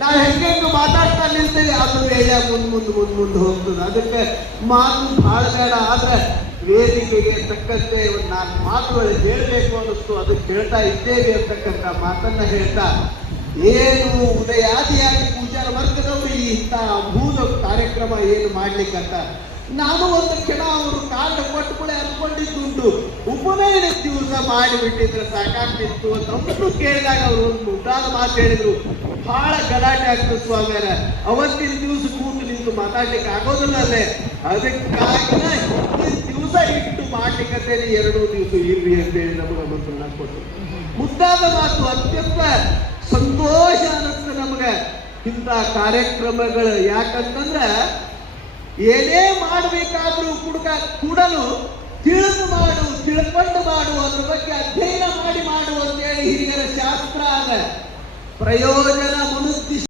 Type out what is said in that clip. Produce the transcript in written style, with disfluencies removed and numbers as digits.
ನಾವು ಹೆಂಗೆ ಮಾತಾಡ್ತಾ ನಿಲ್ತೇವೆ ಅದು ವೇಳೆ ಮುಂದೆ ಹೋಗ್ತದೆ. ಅದಕ್ಕೆ ಮಾತು ಬಹಳ ಬೇಡ, ಆದ್ರೆ ವೇದಿಕೆಗೆ ತಕ್ಕಂತೆ ಒಂದು 4 ಮಾತುಗಳು ಹೇಳಬೇಕು ಅನ್ನಿಸ್ತು, ಅದಕ್ಕೆ ಹೇಳ್ತಾ ಇದ್ದೇವೆ ಅಂತಕ್ಕಂಥ ಮಾತನ್ನ ಹೇಳ್ತಾ, ಏನು ಉದಯಾದಿಯಾಗಿ ಪೂಜಾರ ವರ್ಗದವರು ಈ ಇಂಥ ಅಭೂತ ಕಾರ್ಯಕ್ರಮ ಏನು ಮಾಡ್ಲಿಕ್ಕಂತ ನಾನು ಒಂದು ಕ್ಷಣ ಅವರು ಕಾರಣ ಕೊಟ್ಟುಕೊಳ್ಳೆ ಅನ್ಕೊಂಡಿದ್ದುಂಟು. ಉಪನಯನ ದಿವಸ ಮಾಡಿಬಿಟ್ಟಿದ್ರೆ ಸಾಕಾಗ್ತಿತ್ತು ಅಂತ ಅವ್ರು ಕೇಳಿದಾಗ ಅವರು ಒಂದು ಮುದ್ದಾದ ಮಾತು ಹೇಳಿದ್ರು. ಬಹಳ ಗಲಾಟೆ ಆಗ್ತದೆ ಸ್ವಾಮಿಯರ, ಅವತ್ತಿನ ದಿವಸ ಕೂತು ನಿಂತು ಮಾತಾಡ್ಲಿಕ್ಕೆ ಆಗೋದಿಲ್ಲ ಅಲ್ಲೇ, ಅದಕ್ಕಾಗಿನ ದಿವಸ ಇಟ್ಟು ಮಾಡ್ಲಿಕ್ಕೆ 2 ದಿವಸ ಇರ್ರಿ ಅಂತೇಳಿ ನಮಗೆ ಮಂತ್ರಣ ಕೊಟ್ಟರು. ಮುದ್ದಾದ ಮಾತು, ಅತ್ಯಂತ ಸಂತೋಷ ಅನ್ನಿಸ್ತು ನಮಗೆ ಇಂಥ ಕಾರ್ಯಕ್ರಮಗಳು. ಯಾಕಂತಂದ್ರೆ ಏನೇ ಮಾಡಬೇಕಾದ್ರೂ ಕೂಡಲು ತಿಳಿದು ಮಾಡು, ತಿಳ್ಕೊಂಡು ಮಾಡು, ಅದ್ರ ಬಗ್ಗೆ ಅಧ್ಯಯನ ಮಾಡಿ ಮಾಡು ಅಂತೇಳಿ ಹಿರಿಯರ ಶಾಸ್ತ್ರ ಅದ. ಪ್ರಯೋಜನ ಮನುಷ್ಯ